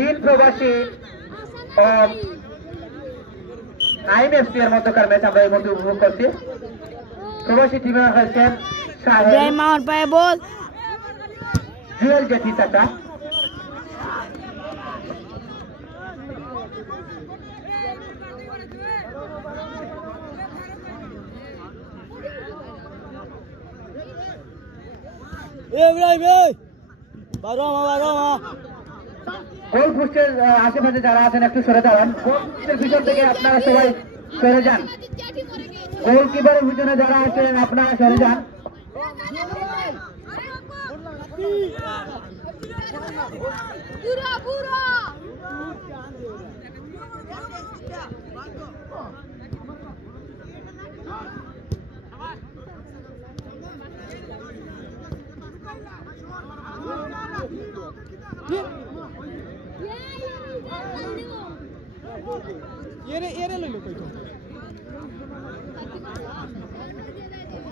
তিন প্রবাসী ও নাইম এফসি এর মধ্যকার ম্যাচ আমরা এই মুহূর্তে উপভোগ করছি। প্রবাসী টিমে হয়েছেন জুয়েল জেঠি চাচা, গোল পোস্টের আশেপাশে যারা আছেন একটু সরে দাঁড়ান। গোল পোস্টের পিছন থেকে আপনারা সবাই সরে যান। গোলকিপারের পিছনে যারা আছেন আপনারা সরে যান। এরে লইলো কইতো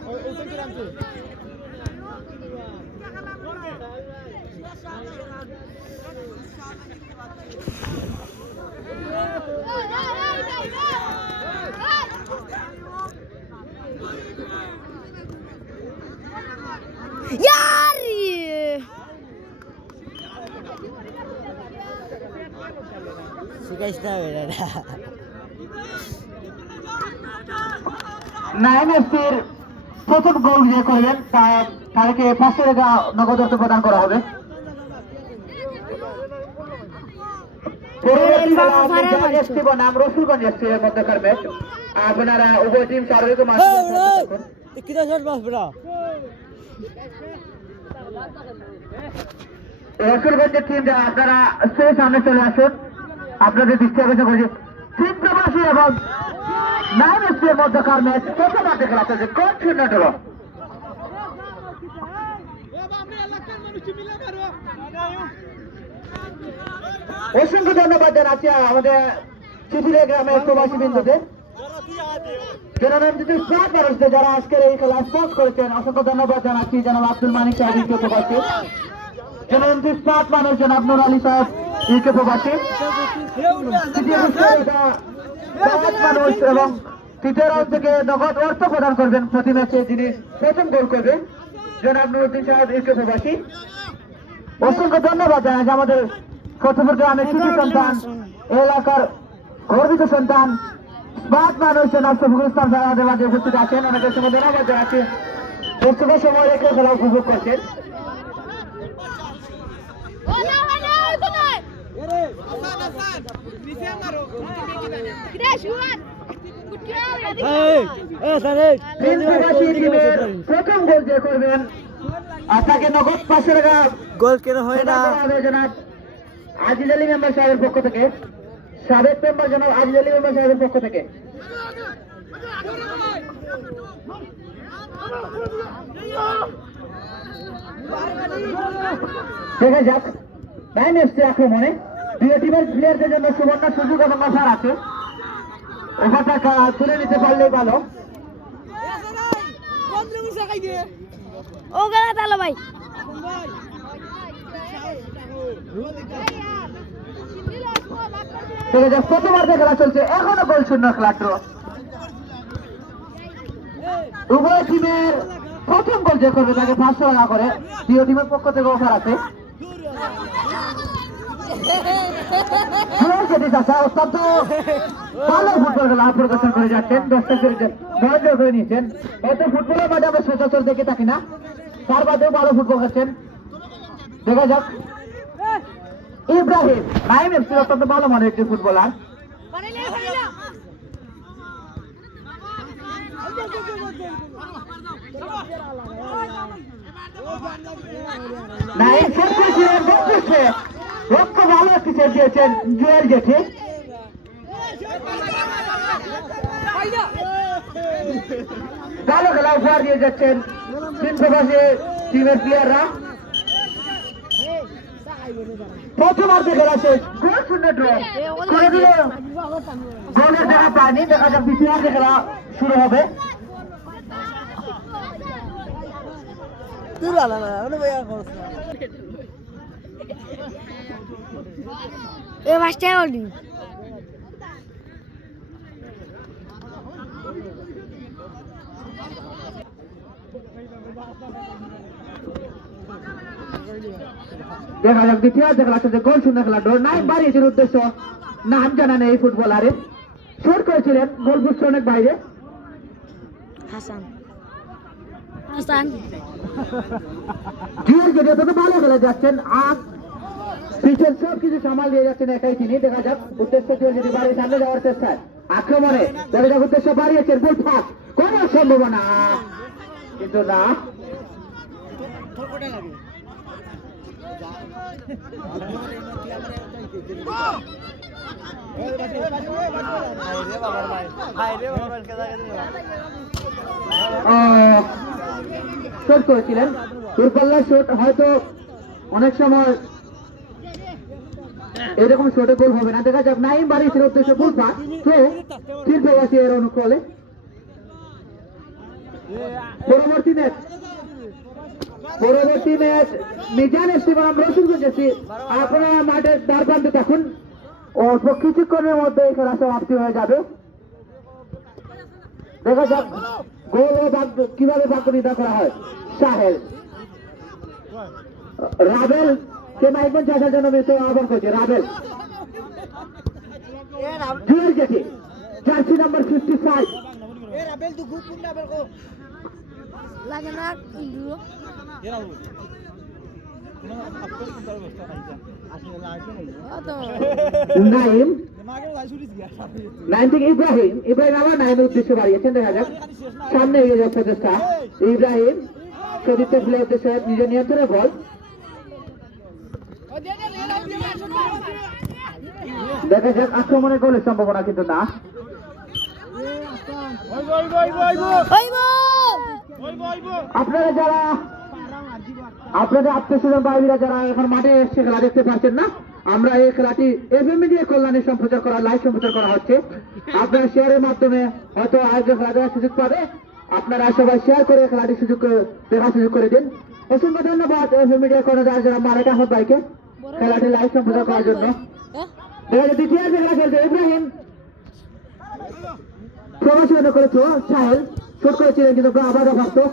ওই গ্রাম তো यार শিকাইছ না বেটা নাইম এফসির প্রথম গোল যে করবেন তাদেরকে 500 টাকা নগদ অর্থ প্রদান করা হবে। বনাম রসুলগঞ্জ এফসি এর মধ্যকার ম্যাচ। আপনারা উভয় টিম শারীরিক রসুলগঞ্জের টিম যারা আপনারা সামনে চলে আসুন। আপনাদের দৃষ্টি আকর্ষণ করছি তিন প্রবাসী এবং নাইম এফসি এর মধ্যকার ম্যাচ প্রথম অর্ধে খেলা চলছে। কোন 0 ড্র। অসংখ্য ধন্যবাদ জানাচ্ছি আমাদের চিঠিরে গ্রামের প্রবাসী বিন্দুদের, মানুষদের যারা আজকের এই খেলা স্পন্স করেছেন। অসংখ্য ধন্যবাদ জানাচ্ছি জনাব আব্দুল মানিক সাহেব ইউকে প্রবাসী, জনমন্ত্রী স্মার্ট মানুষ জনাব নুর আলী সাহেব ইউকে প্রবাসী, মানুষ এবং তৃতীয় রাউন্ড থেকে নগদ অর্থ প্রদান করবেন প্রতি ম্যাচে যিনি প্রথম গোল করবেন জনাব নুরুদ্দিন সাহেব ইউকে প্রবাসী। অসংখ্য ধন্যবাদ জানাচ্ছি আমাদের ফতেপুর গ্রামের কৃষি সন্তান, এলাকার গর্বিত সন্তান স্মার্ট মানুষ জনাব শফিকুল ইসলাম সাহেব আমাদের মাঝে উপস্থিত আছেন। অনেকের সঙ্গে ধন্যবাদ জানাচ্ছি প্রস্তুত সময় রেখে খেলা উপভোগ করছেন। প্রথম গোল যে করবেন তাকে নগদ 500 টাকা গোল কেন হয় না জনাব আজিজ আলী মেম্বার সাহেবের পক্ষ থেকে, সাবেক মেম্বার জনাব আজিজ আলী মেম্বার সাহেবের পক্ষ থেকে। দেখা যাক নাইম এফসি আক্রমণে দুই টিমের প্লেয়ারদের জন্য সুবর্ণ সুযোগ এবং অফার আছে। ওভারটা তুলে নিতে পারলেই ভালো। ও গেলা তালো ভাই দেখা যাক প্রথমার্ধে খেলা চলছে, এখনো গোল শূন্য খেলা ড্র। উভয় টিমের প্রথম গোল যে করবে তাকে 500 টাকা করে দ্বিতীয় টিমের পক্ষ থেকে অফার আছে। অত্যন্ত ভালো ফুটবল খেলা প্রদর্শন করে যাচ্ছেন, দর্শক মনোযোগ করে নিয়েছেন। হয়তো ফুটবলের মাঝে আমরা সচরাচর দেখে থাকি না, তার বাদেও ভালো ফুটবল খেলছেন। দেখা যাক ইব্রাহিম নাইম এফসি অত্যন্ত ভালো মানের একটি ফুটবলার। লক্ষ্য ভালো একটি সেভ দিয়েছেন জুয়েল জেঠি। ভালো খেলা উপহার দিয়ে যাচ্ছেন তিন প্রবাসী টিমের প্লেয়াররা। প্রথমার্ধে খেলা শেষ, গোল শূন্য ড্র করে দিল। গোলের দেখা পায়নি, দেখা যাক দ্বিতীয়ার্ধে খেলা শুরু হবে। এ পাঁচটা বলি দেখা যাক দ্বিতীয় খেলা চলছে গোল শূন্য খেলা ডোর নাই বাড়িয়েছেন উদ্দেশ্য নাম জানা নেই ফুটবলারের শোট করেছিলেন গোল পোস্ট অনেক বাইরে হাসান হাসান জুয়েল গেটে তো ভালো খেলে যাচ্ছেন আর পিছন সব কিছু সামাল দিয়ে যাচ্ছেন একাই তিনি দেখা যাক উদ্দেশ্য জুয়েল যদি বাড়ির সামনে যাওয়ার চেষ্টায় আক্রমণে দেখা যাক উদ্দেশ্য বাড়িয়েছেন বল ফাঁক কোন সম্ভাবনা কিন্তু না শট করেছিলেন দূরপাল্লার শট হয়তো অনেক সময় এরকম শটে গোল হবে না দেখা যাক নাইম বাড়িয়েছিল উদ্দেশ্য গোল পাস তো তিন প্রবাসী এর অনুকূলে পরবর্তী ম্যাচ মিজান এসছি বনাম রসুলগঞ্জ এসছি আপনারা মাঠের দ্বার প্রান্তে থাকুন অল্প কিছুক্ষণের মধ্যে এই খেলা সমাপ্তি হয়ে যাবে দেখা যাক গোল ও কিভাবে ভাগ্য নির্ধারণ করা হয় সাহেল রাবেল কে মাইকন চাষার জন্য মৃত্যু আহ্বান করছে রাবেল জুয়েল জেঠি জার্সি নাম্বার 55 লাগে না ইন্দ্র নাইম নাইম থেকে ইব্রাহিম ইব্রাহিম আবার নাইমের উদ্দেশ্যে বাড়িয়েছেন দেখা যাক সামনে এগিয়ে যাচ্ছে প্রচেষ্টা ইব্রাহিম সতীর্থ ফিলে উদ্দেশ্যে নিজের নিয়ন্ত্রণে বল দেখা যাক আক্রমণের গোলের সম্ভাবনা কিন্তু না আপনারা যারা আপনাদের আত্মীয় স্বজন ভাইরা যারা এখন মাঠে এসে খেলা দেখতে পাচ্ছেন না আমরা এই খেলাটি এফএম মিডিয়া কল্যাণে সম্প্রচার করা লাইভ সম্প্রচার করা হচ্ছে আপনারা শেয়ারের মাধ্যমে হয়তো আয়োজক খেলা দেওয়ার সুযোগ পাবে আপনারা সবাই শেয়ার করে খেলাটি দেখার সুযোগ করে দিন অসংখ্য ধন্যবাদ এফএম মিডিয়া কর্ণধার যারা মালিক আহমদ ভাইকে খেলাটি লাইভ সম্প্রচার করার জন্য দেখা যাচ্ছে দ্বিতীয় খেলা খেলছে ইব্রাহিম প্রবাসী করেছো সাহেল শোট করেছিলেন কিন্তু আবার ভাবতো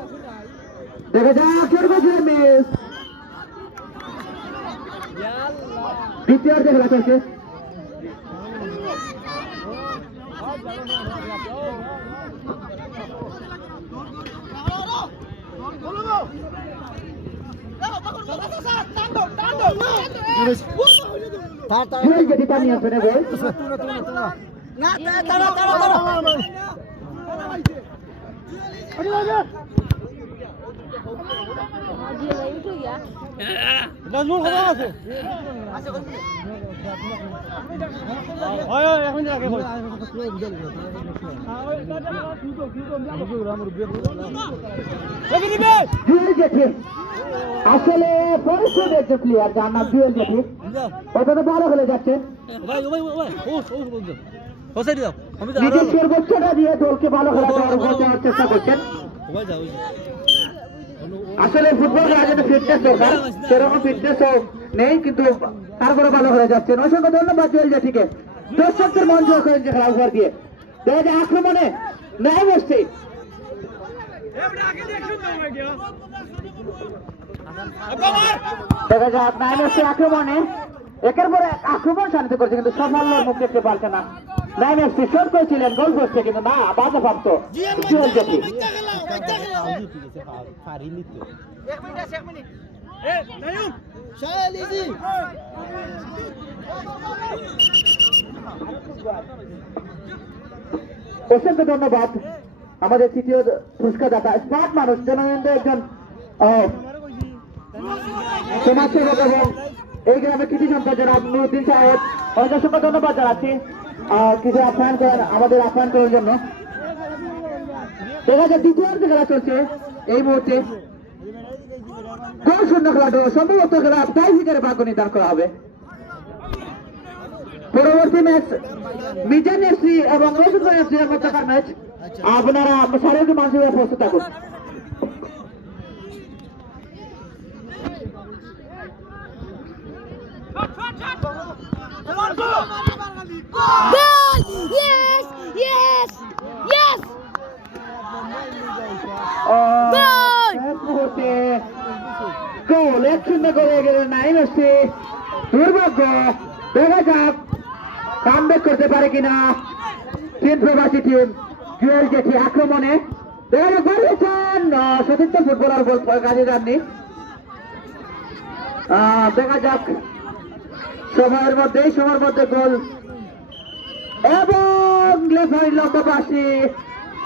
দেখা যাক শোট করেছিলেন মিস দ্বিতীয় খেলা চলছে যেটি তার নিয়ন্ত্রণে গোল নাজমুল খবর আছে হয় হয় এখন রাখে কই আসলে পরিশ্রম একজন প্লেয়ার যার নাম জুয়েল জেঠি ওটা তো ভালো খেলে যাচ্ছে নিজের সর্বোচ্চটা দিয়ে দলকে ভালো খেলা দেওয়ার চেষ্টা করছেন আসলে ফুটবল খেলার জন্য ফিটনেস দরকার সেরকম ফিটনেস নেই কিন্তু তারপরে ভালো খেলে যাচ্ছেন অসংখ্য ধন্যবাদ জুয়েল জেঠিকে দর্শকদের মন জয় করেন যে খেলা উপহার দিয়ে দেখা যায় আক্রমণে ন্যায় বসছে দেখা যাক নাইন এসছে আক্রমণে একের পরে আক্রমণ শান্ত করছে কিন্তু সাফল্যের মুখ দেখতে পারছে না নাইন এসছে শট করেছিলেন গোল করছে কিন্তু না বাধা প্রাপ্ত জুয়েল জেঠি অসংখ্য ধন্যবাদ আমাদের তৃতীয় পুরস্কার দাতা স্মার্ট মানুষ জনগণের একজন সমাজসেবক এবং এই গ্রামের কৃষি সম্পদ জনাব নুরুদ্দিন সাহেব অসংখ্য ধন্যবাদ জানাচ্ছি কিছু আপ্যায়ন করার আমাদের আপ্যায়ন করার জন্য দেখা যায় দ্বিতীয় খেলা চলছে এই মুহূর্তে গোল শূন্য খেলা সম্ভবত খেলা টাই ব্রেকারে ভাগ্য নির্ধারণ করা হবে পরবর্তী ম্যাচ মিজান এফসি এবং রসুলগঞ্জ এফসি এর মধ্যকার ম্যাচ আপনারা শারীরিক মানসিকভাবে প্রস্তুত থাকুন Hop, hop! Goal! Yes! Yes! Yes! গোল 1-0 করে গেল নাইম এসছে। দুর্ভাগ্য, দেখা যাক কামব্যাক করতে পারে কিনা তিন প্রবাসী টিম। জুয়েল জেঠি আক্রমণে দেখা যাক বাড়িয়েছেন, সতীর্থ ফুটবলার গোল কাজে যাননি। দেখা যাক সময়ের মধ্যে গোল এবং লেফারি লম্বা পাশে